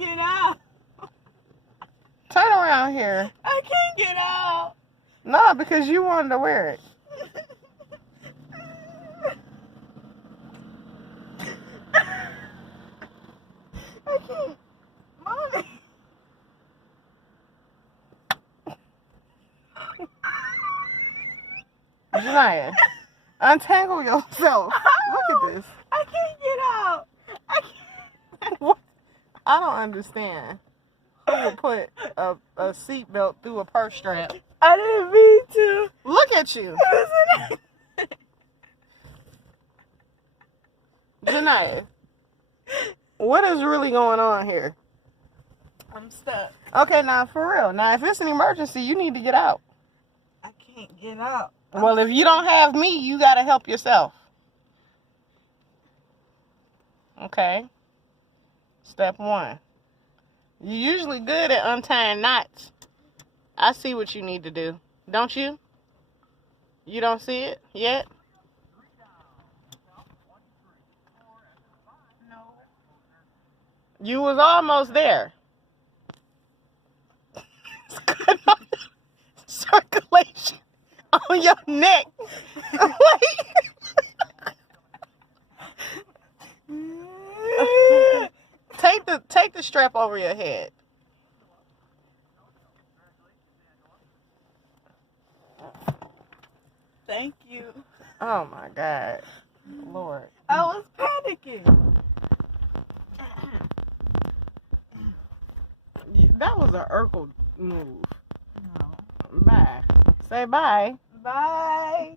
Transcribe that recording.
get out. Turn around here. I can't get out. No, because you wanted to wear it. I can't. Mommy. Janaya, untangle yourself. Look at this. I can't get out. I can't. What? I don't understand. Who would put a seatbelt through a purse strap? I didn't mean to. Look at you. Janaya, what is really going on here? I'm stuck. Okay, now for real. Now, if it's an emergency, you need to get out. I can't get out. Well, if you don't have me, you got to help yourself. Okay. Step 1. You're usually good at untying knots. I see what you need to do. Don't you? You don't see it yet? No. You was almost there. Circulation on your neck. Wait. Take the strap over your head. Thank you. Oh my God, Lord. I was panicking. That was an Urkel move. No. Bye. Say bye. Bye.